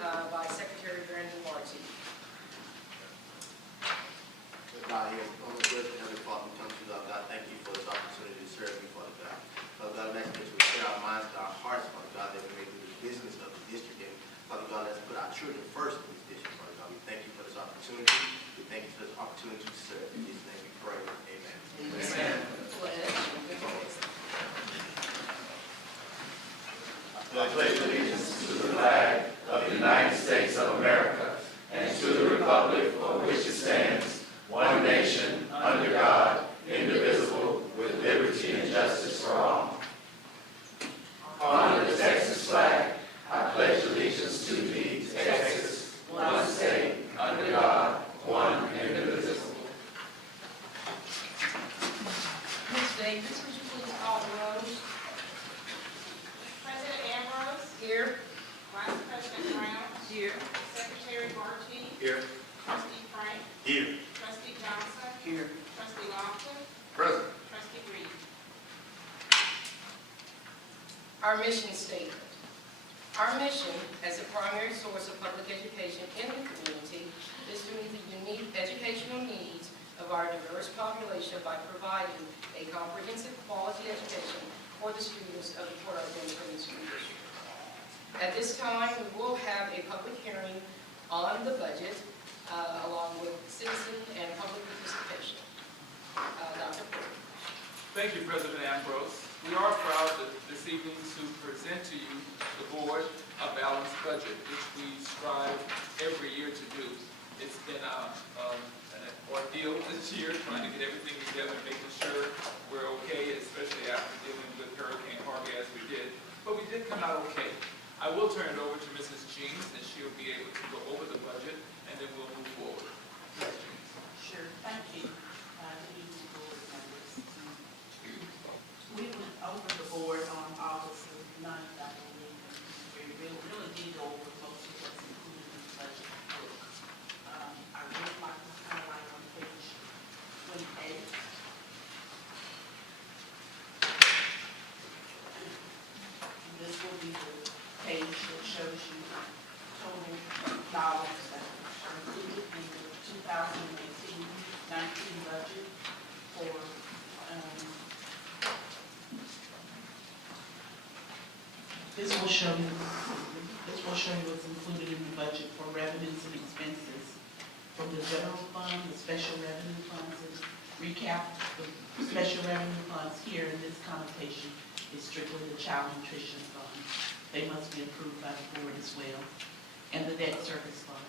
by Secretary Brandon Marty. God, here, on the good and Heavenly Father, we come to you, Lord God. Thank you for this opportunity to serve you, Father God. Father God, let's get you to share our minds, our hearts, Father God, that we may do the business of the district. And Father God, let's put our children first in this district, Father God. We thank you for this opportunity. We thank you for this opportunity to serve. In Jesus' name we pray. Amen. Amen. I pledge allegiance to the flag of the United States of America and to the republic for which it stands, one nation, under God, indivisible, with liberty and justice for all. Under the Texas flag, I pledge allegiance to thee, Texas, one state, under God, one indivisible. Ms. Davis, would you please call the roll? President Ambrose. Here. Vice President Brown. Here. Secretary Marty. Here. Trustee Frank. Here. Trustee Johnson. Here. Trustee Lofton. Present. Trustee Green. Our mission statement. Our mission as a primary source of public education in the community is to meet the unique educational needs of our diverse population by providing a comprehensive quality education for the students of the Port Arthur Independent School District. At this time, we will have a public hearing on the budget along with citizen and public participation. Dr. Porter. Thank you, President Ambrose. We are proud this evening to present to you, the board, a balanced budget, which we strive every year to do. It's been an ordeal this year, trying to get everything together and making sure we're okay, especially after dealing with Hurricane Harvey as we did. But we did come out okay. I will turn it over to Mrs. Jeans, and she'll be able to go over the budget, and then we'll move forward. Mrs. Jeans. Sure, thank you. Good evening, board members. We went over the board on August 9th, I believe, and we really did go over most of what's included in the budget book. I would like to highlight on page 28. And this will be the page that shows you total dollars that are included in the 2018-19 budget for this will show you what's included in the budget for revenues and expenses from the general fund, the special revenue funds, and recap the special revenue funds here in this connotation is strictly the child nutrition fund. They must be approved by the board as well, and the debt service fund.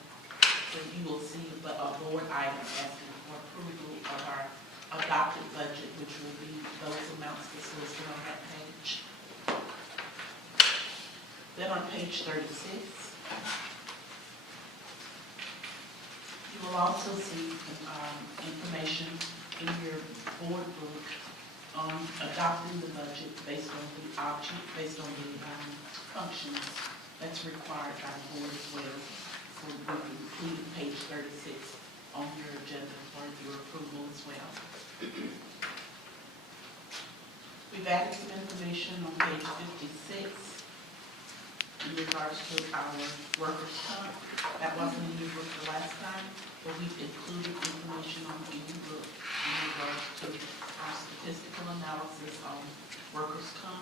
So you will see a board item asking for approval of our adopted budget, which will be those amounts that's listed on that page. Then on page 36, you will also see information in your board book on adopting the budget based on the object, based on the functions that's required by the board as well. So we can include page 36 on your agenda for your approval as well. We've added some information on page 56 in regards to our workers' comp. That wasn't in your book the last time, but we've included information on the new book in regards to our statistical analysis on workers' comp.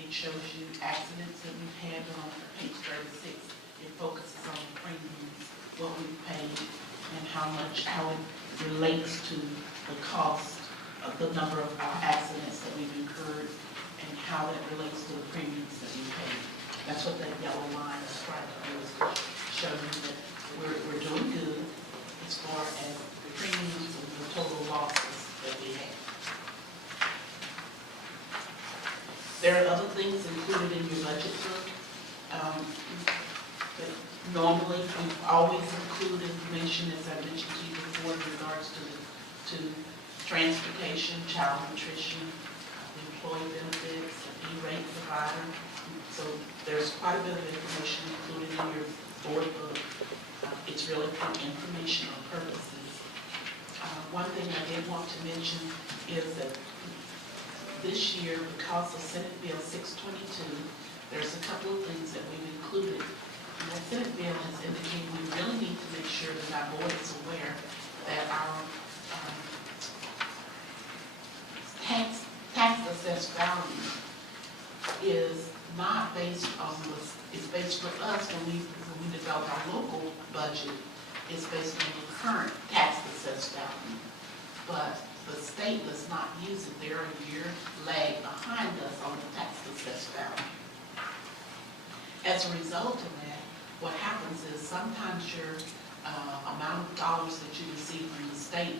It shows you accidents that we've had on page 36. It focuses on the premiums, what we've paid, and how it relates to the cost of the number of accidents that we've incurred and how that relates to the premiums that we paid. That's what that yellow line is trying to do, is to show you that we're doing good as far as the premiums and the total losses that we have. There are other things included in your budget book. But normally, we've always included information, as I mentioned to you before, in regards to transportation, child nutrition, employee benefits, E-rate provider. So there's quite a bit of information included in your board book. It's really for informational purposes. One thing I did want to mention is that this year, because of Senate Bill 622, there's a couple of things that we've included the Senate bill has indicated we really need to make sure that our board is aware that our tax assessed value is not based on it's based for us when we develop our local budget, it's based on the current tax assessed value. But the state does not use it. They're a year lag behind us on the tax assessed value. As a result of that, what happens is sometimes your amount of dollars that you receive from the state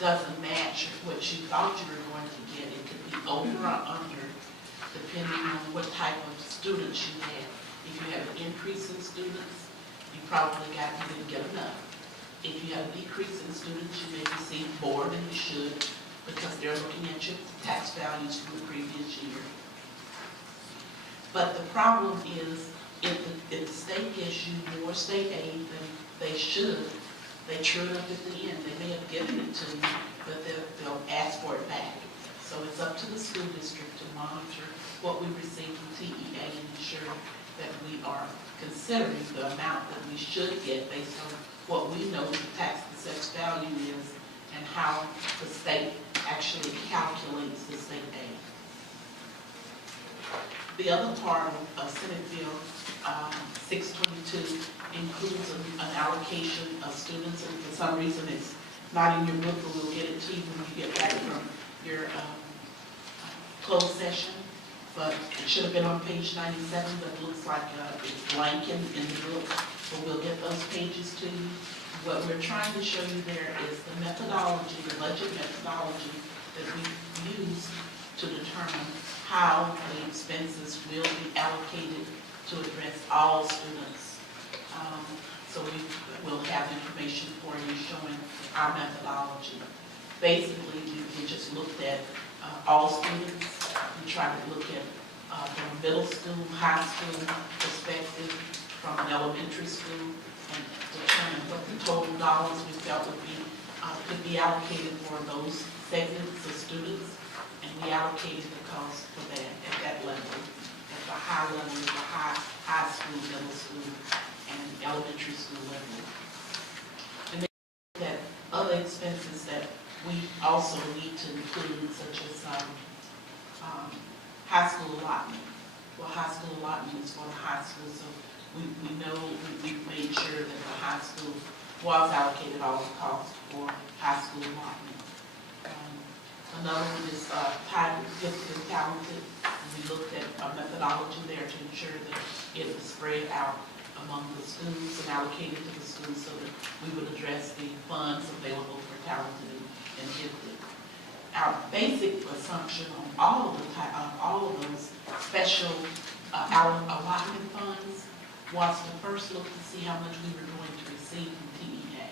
doesn't match what you thought you were going to get. It could be over or under, depending on what type of students you have. If you have an increase in students, you didn't get enough. If you have a decrease in students, you may receive more than you should because they're looking at your tax values from the previous year. But the problem is, if the state gives you more state aid than they should, they true it up at the end. They may have given it to you, but they'll ask for it back. So it's up to the school district to monitor what we receive from TEA and ensure that we are considering the amount that we should get based on what we know the tax assessed value is and how the state actually calculates the state aid. The other part of Senate Bill 622 includes an allocation of students, and for some reason it's not in your book, but we'll get it to you when you get back from your closed session. But it should have been on page 97, but it looks like it's blank in the book, but we'll get those pages to you. What we're trying to show you there is the methodology, the budget methodology that we use to determine how the expenses will be allocated to address all students. So we will have information for you showing our methodology. Basically, we just looked at all students. We tried to look at from a middle school, high school perspective, from an elementary school, and determine what the total dollars we felt would be could be allocated for those segments of students, and we allocated the cost for that at that level, at the high level, the high school, middle school, and elementary school level. And then that other expenses that we also need to include, such as high school allotment. Well, high school allotment is for the high school, so we know we made sure that the high school was allocated all the costs for high school allotment. Another one is tied with gifted and talented. And we looked at a methodology there to ensure that it was spread out among the schools and allocated to the schools so that we would address the funds available for talented and gifted. Our basic assumption on all of those special allotment funds was to first look to see how much we were going to receive from TEA.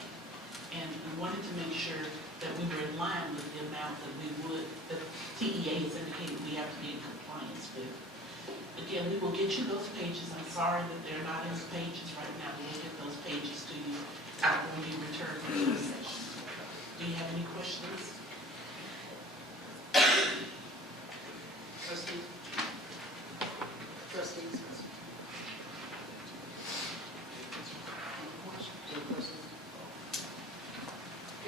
And we wanted to make sure that we were in line with the amount that TEA has indicated we have to be in compliance with. Again, we will get you those pages. I'm sorry that they're not in the pages right now. We'll get those pages to you after we return from the session. Do you have any questions? Trustees? Trustees? Any questions?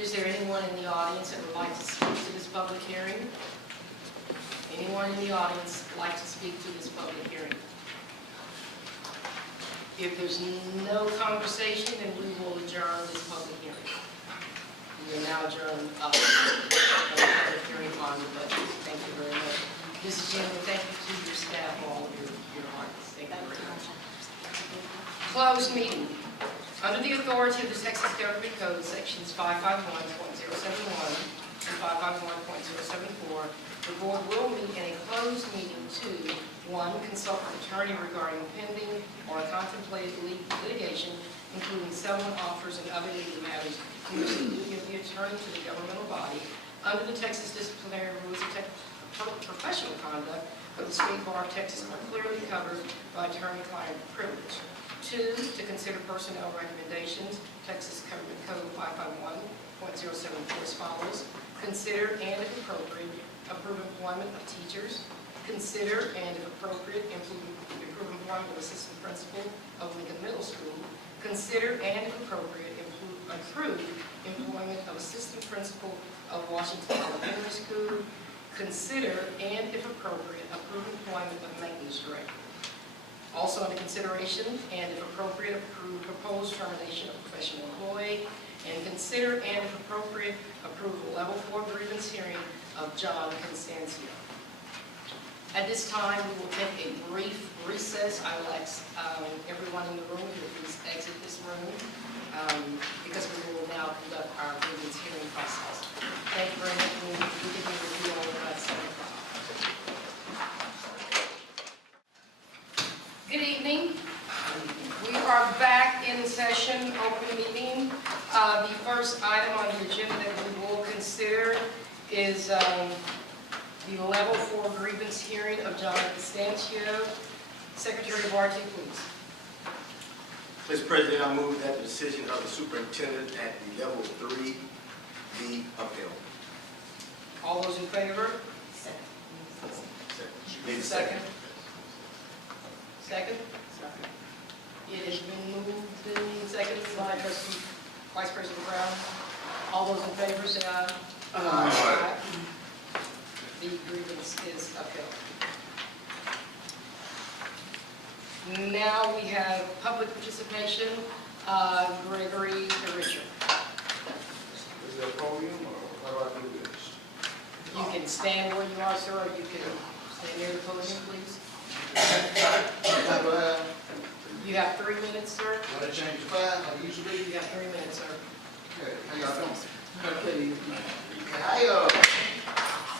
Is there anyone in the audience that would like to speak to this public hearing? Anyone in the audience would like to speak to this public hearing? If there's no conversation, then we will adjourn this public hearing. We are now adjourned the public hearing on the budget. Thank you very much. Mrs. Jennings, thank you to your staff, all of your hearts. Thank you very much. Closed meeting. Under the authority of the Texas Government Code, sections 551.071 and 551.074, the board will meet in a closed meeting to, 1, consult with attorney regarding pending or contemplated litigation, including settlement offers and other legal matters in which the duty of the attorney to the governmental body under the Texas disciplinary rules of professional conduct of the State Bar of Texas are clearly covered by attorney-client privilege. 2, to consider personnel recommendations, Texas Government Code 551.074 as follows. Consider and, if appropriate, approve employment of teachers, consider and if appropriate, improve employment of assistant principal of Lincoln Middle School. Consider and if appropriate, approve employment of assistant principal of Washington Elementary School. Consider and if appropriate, approve employment of maintenance director. Also under consideration and if appropriate, approve proposed termination of professional employee. And consider and if appropriate, approve a level 4 grievance hearing of John Constancio. At this time, we will take a brief recess. I will ask everyone in the room to please exit this room because we will now conduct our grievance hearing process. Thank you very much. We will begin the review on about 7 o'clock. Good evening. We are back in session, open meeting. The first item on the agenda that we will consider is the level 4 grievance hearing of John Constancio. Secretary Barty, please. Mr. President, I move that the decision of the superintendent at the level 3 be upheld. All those in favor? Need a Second. Second? It has been moved and seconded by Trustee Vice President Brown. All those in favor say aye. Aye. The grievance is upheld. Now we have public participation. Gregory Richard. Is there a podium or how do I do this? You can stand where you are, sir, or you can stand near the podium, please. You have 3 minutes, sir. Want to change to 5 like usually? You have 3 minutes, sir. Okay, how y'all doing? Okay, I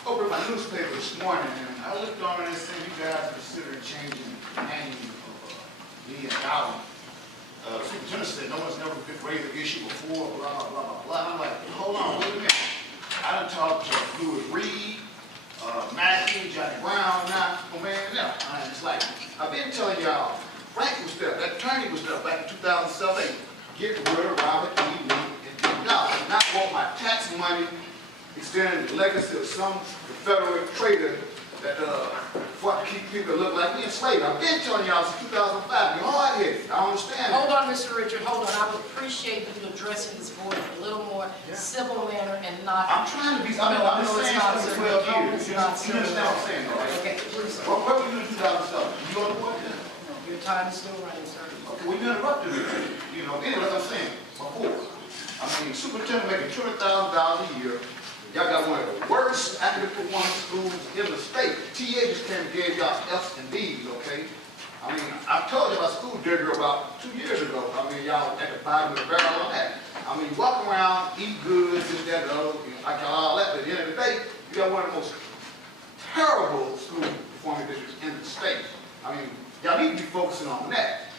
opened my newspaper this morning and I looked on it and said you guys are considering changing the name of Lee and Allen. Superintendent said no one's never raised the issue before, blah, blah, blah, blah. I'm like, hold on, wait a minute. I done talked to Louis Reed, Matthew, Johnny Brown, now, oh man, now. And it's like, I've been telling y'all, Frank was there, that attorney was there back in 2007. Get rid of Robert E. Lee and D. Now, not want my tax money extending the legacy of some Confederate traitor that fought to keep people that look like me enslaved. I've been telling y'all since 2005, you're hard-headed. I don't understand Hold that. on, Mr. Richard, hold on. I would appreciate you addressing this board in a little more civil manner and not... I'm trying to be, I've been saying not, this sir. for 12 No, years. it's You not, understand sir. what I'm saying, all right? Okay, please, sir. What were you in 2007? You on the board then? Your time is still running, sir. Okay, well, you interrupted me. You know, anyway, like I'm saying, before. I mean, superintendent making $200,000 a year. Y'all got one of the worst academic performance schools in the state. TA just came and gave y'all F's and D's, okay? I mean, I told you about school digger about 2 years ago. I mean, y'all at the bottom of the barrel on that. I mean, you walk around, eat good, this, that, and the other, like all that, but at the end of the day, you got one of the most terrible school performing districts in the state. I mean, y'all need to be focusing on that.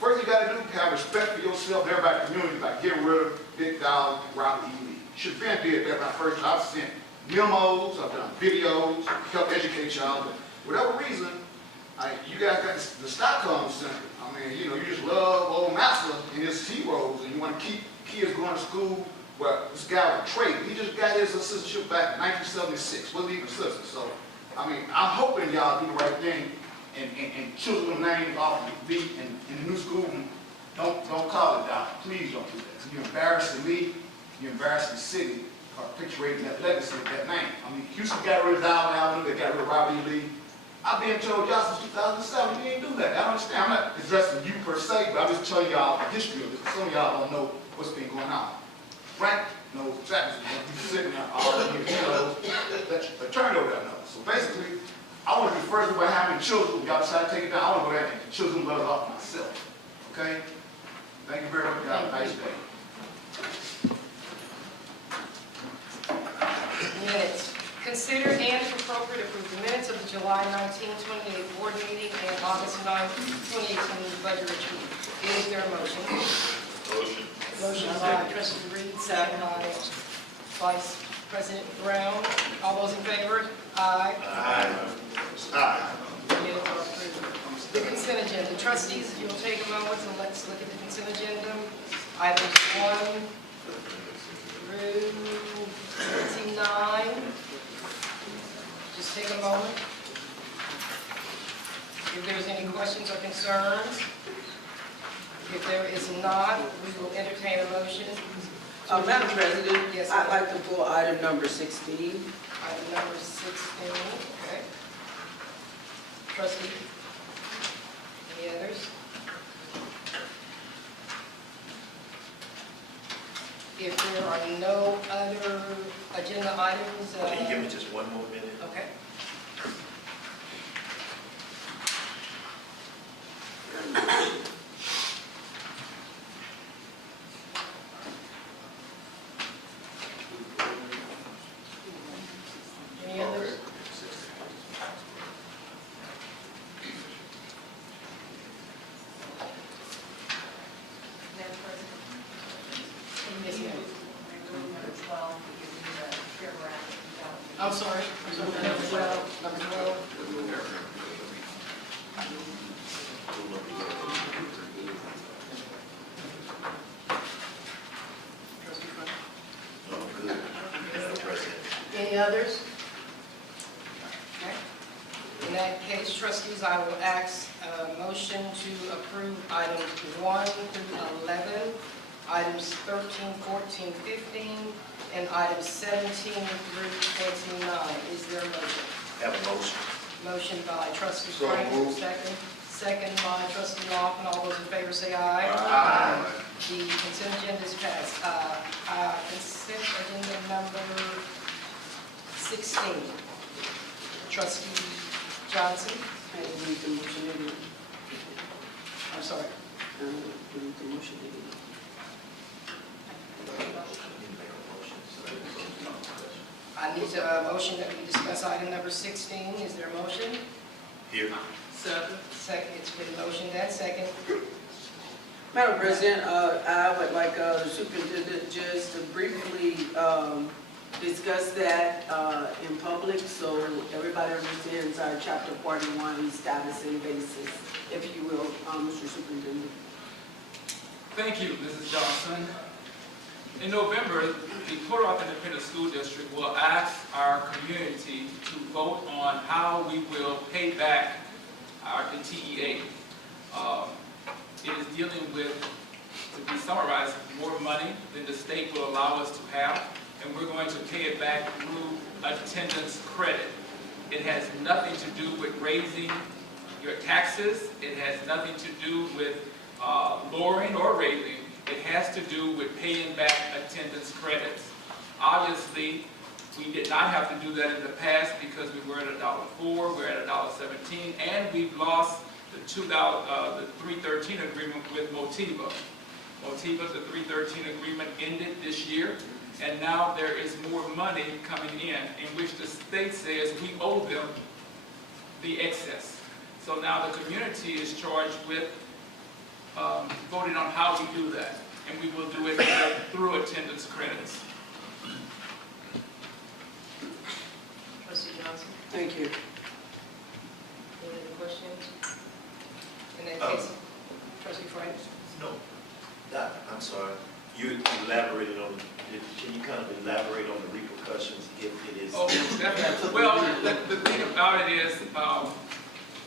First you got to do, have respect for yourself and everybody in the community by getting rid of Big Dog, Robert E. Lee. Should have been did that when I first, I've sent memos, I've done videos, helped educate y'all, but for whatever reason, you guys got the Stockholm Center. I mean, you know, you just love old master and his heroes, and you want to keep kids going to school. Well, this guy was a trade. He just got his citizenship back in 1976, wasn't even a citizen. So, I mean, I'm hoping y'all do the right thing and children's names off the beat and in the new school. Don't call it down. Please don't do that. You're embarrassing me. You're embarrassing the city for perpetuating that legacy of that name. I mean, Houston got rid of Diamond Avenue, they got rid of Robert E. Lee. I've been told y'all since 2007, you ain't do that. I don't understand. I'm not addressing you per se, but I'm just telling y'all the history of it. Some of y'all don't know what's been going on. Frank knows exactly what he's sitting there all the years. He knows that the attorney over there knows. So basically, I want to be first about how many children y'all decide to take it down. I want to go there and take the children letters off myself. Okay? Thank you very much. Y'all have a nice day. Minutes. Consider and if appropriate approve the minutes of the July 19, 28 board meeting and August 9, 2018 budget retreat. Is there a motion? Motion. Motion by Trustee Reed, second by Vice President Brown. All those in favor? Aye. Aye. Minutes are approved. The consent agenda. Trustees, if you'll take a moment and let's look at the consent agenda. Items 1 through 29. Just take a moment. questions or concerns? If there is not, we will entertain a motion. Madam President, Yes, I'd ma'am. like to pull item number 16. Item number 16, okay. Trustee, any others? If there are no other agenda items, Can you give me just one more minute? okay. Any others? Madam President. Yes, ma'am. Number 12, give me the paragraph. I'm sorry. Number 12. Number 12. Trustee Frank. No, I'm good, Madam President. Any others? Okay. In that case, trustees, I will ask a motion to approve items 1 through 11, items 13, 14, 15, and items 17 through 29. Is there a motion? Have a motion. Motion by trustee So Frank, moved. second. Second by trustee Lawson. All those in favor say aye. Aye. The consent agenda is passed. Consent agenda number 16. Trustee Johnson. I didn't read the motion anyway. I'm sorry. I didn't read the motion anyway. I need a motion that we discuss item number 16. Is there a motion? Here. Second. Second. It's been motioned and second. Madam President, I would like the superintendent just to briefly discuss that in public so everybody understands our Chapter 41 status and basis, if you will, Mr. Superintendent. Thank you, Mrs. Johnson. In November, the Port Arthur Independent School District will ask our community to vote on how we will pay back the TEA. It is dealing with, to be summarized, more money than the state will allow us to have, and we're going to pay it back through attendance credit. It has nothing to do with raising your taxes. It has nothing to do with lowering or raising. It has to do with paying back attendance credits. Obviously, we did not have to do that in the past because we were at $1.04, we're at $1.17, and we've lost the 313 agreement with Motiva. Motiva, the 313 agreement ended this year, and now there is more money coming in which the state says we owe them the excess. So now the community is charged with voting on how we do that, and we will do it through attendance credits. Trustee Johnson. Thank you. Any other questions? In that case, trustee Frank. No. I'm sorry. You elaborated on, can you kind of elaborate on the repercussions if it is? Oh, definitely. Well, the thing about it is,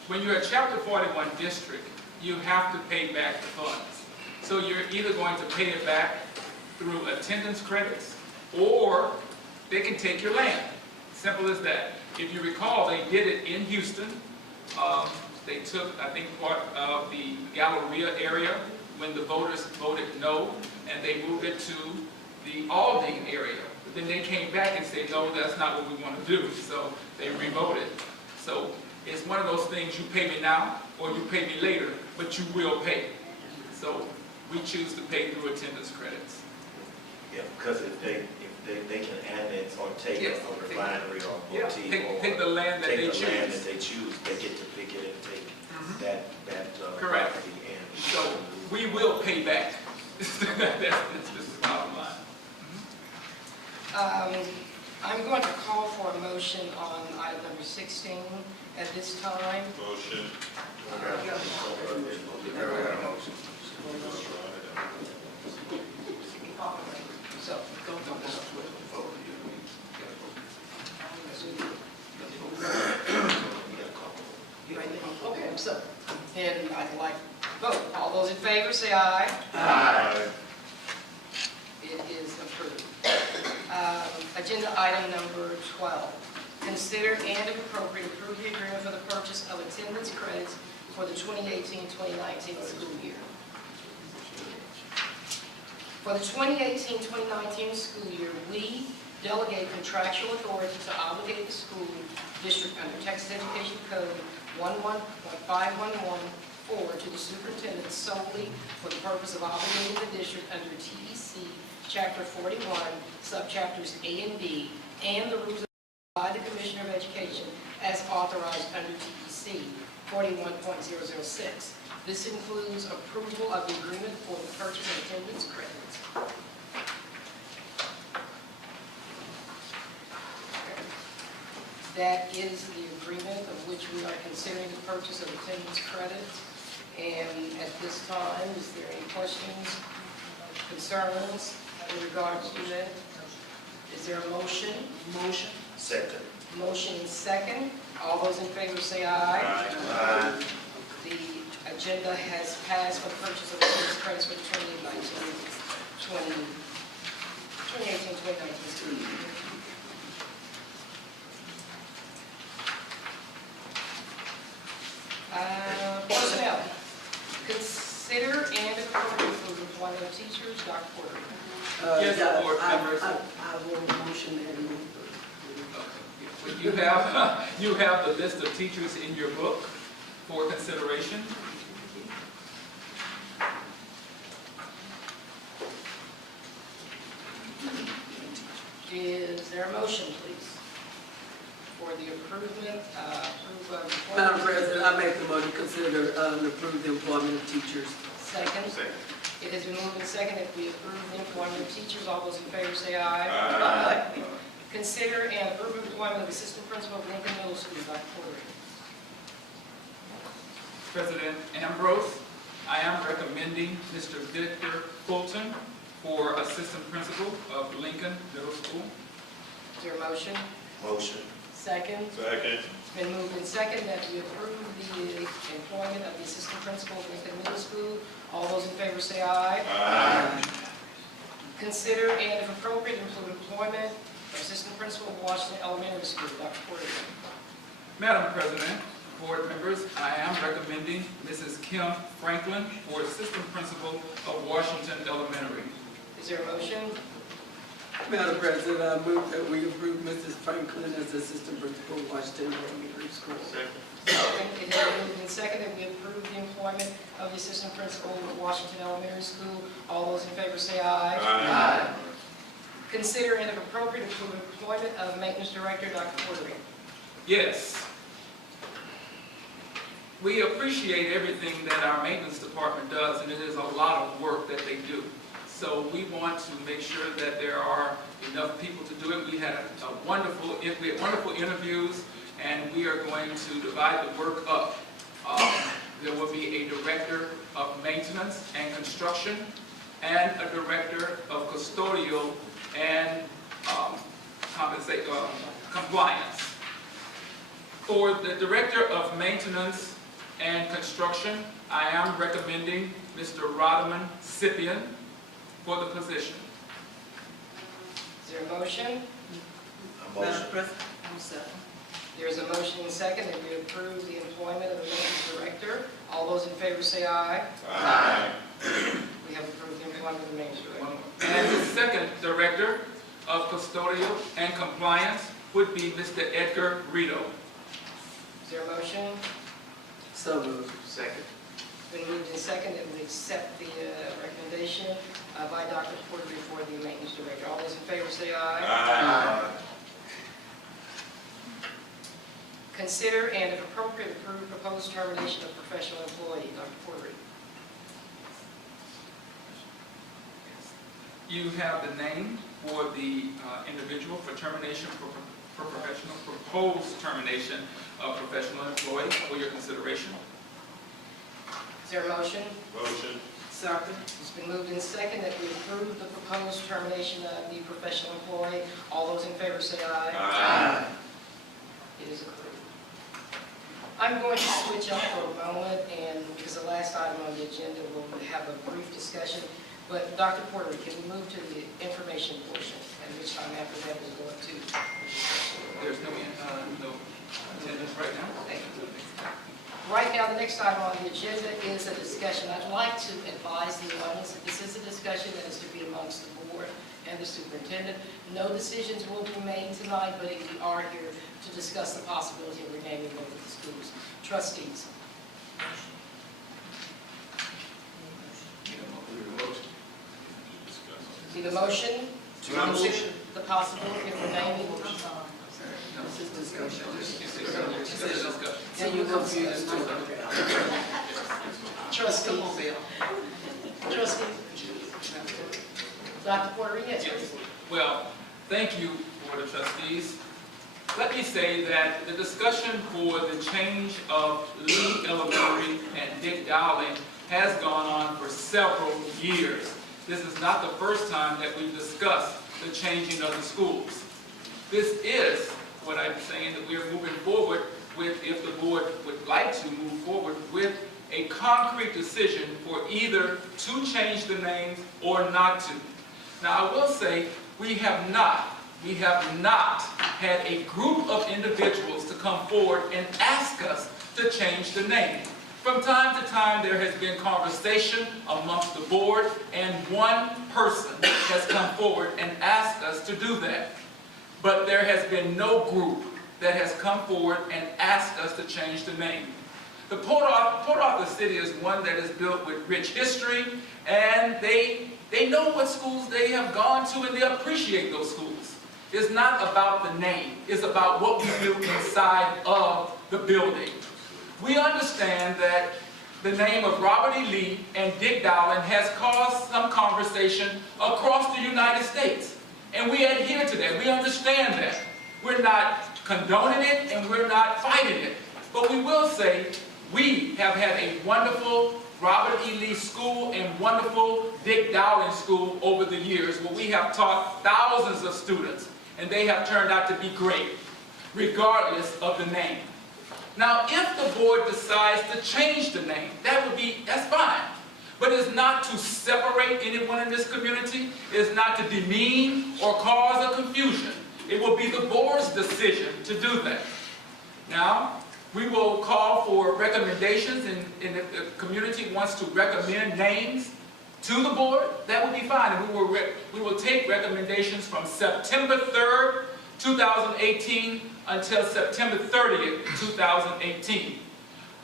when you're a Chapter 41 district, you have to pay back the funds. So you're either going to pay it back through attendance credits, or they can take your land. Simple as that. If you recall, they did it in Houston. They took, I think, part of the Galleria area when the voters voted no, and they moved it to the Aldine area. But then they came back and said, no, that's not what we want to do. So they revoted. So it's one of those things, you pay me now or you pay me later, but you will pay. So we choose to pay through attendance credits. Yeah, because if they can annex or take Yes. a refinery or Yeah, Motiva pick the land that they take the land choose. that they choose, they get to pick it and take Mhm. that Correct. property and. So we will pay back. That's the bottom line. I'm going to call for a motion on item number 16 at this time. Motion. So, go. You ready? Okay, so, and favor, say aye. Aye. It is approved. Agenda item number 12. Consider and if appropriate approve the agreement for the purchase of attendance credits for the 2018-2019 school year. For the 2018-2019 school year, we delegate contractual authority to obligate the school district under Texas Education Code 11.5114 to the superintendent solely for the purpose of obligating the district under TEC Chapter 41, subchapters A and B, and the rules by the Commissioner of Education as authorized under TEC 41.006. This includes approval of the agreement for the purchase of attendance credits. That is the agreement of which we are considering the purchase of attendance credits. And at this time, is there any questions, concerns in regards to that? Is there a motion? Motion. Second. Motion and second. All those in favor say aye. Aye. The agenda has passed for the purchase of attendance credits for the 2018-2019 school year. Personnel. Consider and approve the employment of teachers. Dr. Porter. Yes, board members. I will motion that we Well, you have the list of teachers in your book for consideration. Is there a motion, please, for the approve of Madam employment? President, I make the motion to consider and approve the employment of teachers. Second. Second. It has been moved and seconded that we approve the employment of teachers. All those in favor say aye. Aye. Consider and approve employment of assistant principal of Lincoln Middle School. Dr. Porter. President Ambrose, I am recommending Mr. Victor Fulton for assistant principal of Lincoln Middle School. Is there a motion? Motion. Second. Second. It's been moved and seconded that we approve the employment of the assistant principal of Lincoln Middle School. All those in favor say aye. Aye. Consider and if appropriate include employment of assistant principal of Washington Elementary School. Dr. Porter. Madam President, board members, I am recommending Mrs. Kim Franklin for assistant principal of Washington Elementary. Is there a motion? Madam President, I move that we approve Mrs. Franklin as assistant principal of Washington Elementary School. Second. It has been moved and seconded that we approve the employment of the assistant principal of Washington Elementary School. All those in favor say aye. Aye. Consider and if appropriate include employment of maintenance director. Dr. Porter. Yes. We appreciate everything that our maintenance department does, and it is a lot of work that they do. So we want to make sure that there are enough people to do it. We had wonderful interviews, and we are going to divide the work up. There will be a director of maintenance and construction, and a director of custodial and compliance. For the director of maintenance and construction, I am recommending Mr. Rodman Scypian for the position. Is there a motion? Madam President, I'm second. There is a motion and second that we approve the employment of the maintenance director. All those in favor say aye. Aye. We have approved the employment of the maintenance director. And the second director of custodial and compliance would be Mr. Edgar Rito. Is there a motion? So moved. Second. It's been moved and second that we accept the recommendation by Dr. Porter for the maintenance director. All those in favor say aye. Aye. Consider and if appropriate approve proposed termination of professional employee. Dr. Porter. You have the name for the individual for termination for professional, proposed termination of professional employee for your consideration. Is there a motion? Motion. Second. It's been moved and second that we approve the proposed termination of the professional employee. All those in favor say aye. Aye. It is approved. I'm going to switch up for a moment, and because the last item on the agenda, we'll have a brief discussion. But Dr. Porter, can we move to the information portion, at which time after that we'll go up to? There's no attendance right now. Right now, the next item on the agenda is a discussion. I'd like to advise the audience that this is a discussion that is to be amongst the board and the superintendent. No decisions will be made tonight, but we are here to discuss the possibility of renaming both of the schools. Trustees. Need a motion to consider the possibility of renaming? This is discussion. Discussion. Yeah, you confused too. Trustee. Come on, Bill. Trustee. Dr. Porter, yes, please. Well, thank you, Board of Trustees. Let me say that the discussion for the change of Lee Elementary and Dick Dowling has gone on for several years. This is not the first time that we've discussed the changing of the schools. This is what I'm saying that we're moving forward with, if the board would like to move forward with a concrete decision for either to change the names or not to. Now, I will say we have not had a group of individuals to come forward and ask us to change the name. From time to time, there has been conversation amongst the board, and one person has come forward and asked us to do that. But there has been no group that has come forward and asked us to change the name. The Port Arthur City is one that is built with rich history, and they know what schools they have gone to, and they appreciate those schools. It's not about the name. It's about what we do inside of the building. We understand that the name of Robert E. Lee and Dick Dowling has caused some conversation across the United States. And we adhere to that. We understand that. We're not condoning it and we're not fighting it. But we will say we have had a wonderful Robert E. Lee School and wonderful Dick Dowling School over the years, where we have taught thousands of students, and they have turned out to be great, regardless of the name. Now, if the board decides to change the name, that's fine. But it's not to separate anyone in this community. It's not to demean or cause a confusion. It will be the board's decision to do that. Now, we will call for recommendations, and if the community wants to recommend names to the board, that would be fine. And we will take recommendations from September 3rd, 2018 until September 30th, 2018.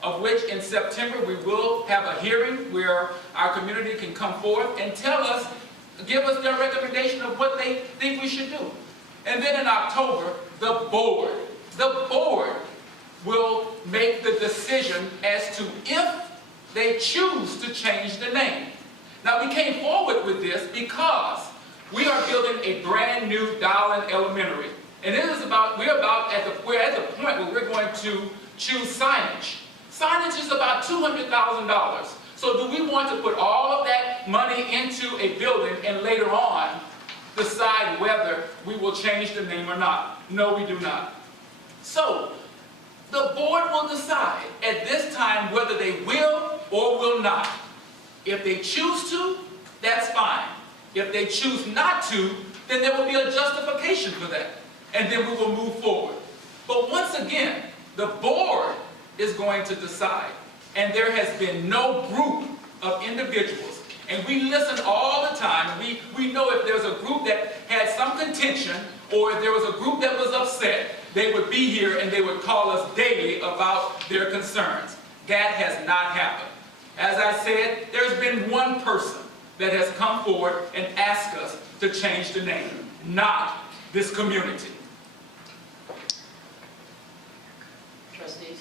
Of which in September we will have a hearing where our community can come forth and give us their recommendation of what they think we should do. And then in October, the board will make the decision as to if they choose to change the name. Now, we came forward with this because we are building a brand new Dowling Elementary. And we're at the point where we're going to choose signage. Signage is about $200,000. So do we want to put all of that money into a building and later on decide whether we will change the name or not? No, we do not. So the board will decide at this time whether they will or will not. If they choose to, that's fine. If they choose not to, then there will be a justification for that. And then we will move forward. But once again, the board is going to decide. And there has been no group of individuals. And we listen all the time. We know if there's a group that had some contention, or if there was a group that was upset, they would be here and they would call us daily about their concerns. That has not happened. As I said, there's been one person that has come forward and asked us to change the name, not this community. Trustees?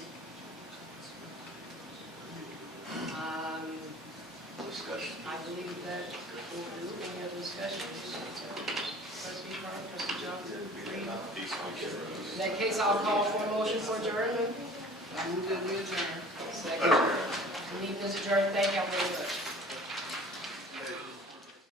Discussion. I believe that we'll do any other discussion. Trustee Carter, Trustee Johnson, Reed. In that case, I'll call for a motion for adjournment. I move that we adjourn. Second. Meeting is adjourned. Thank you very much.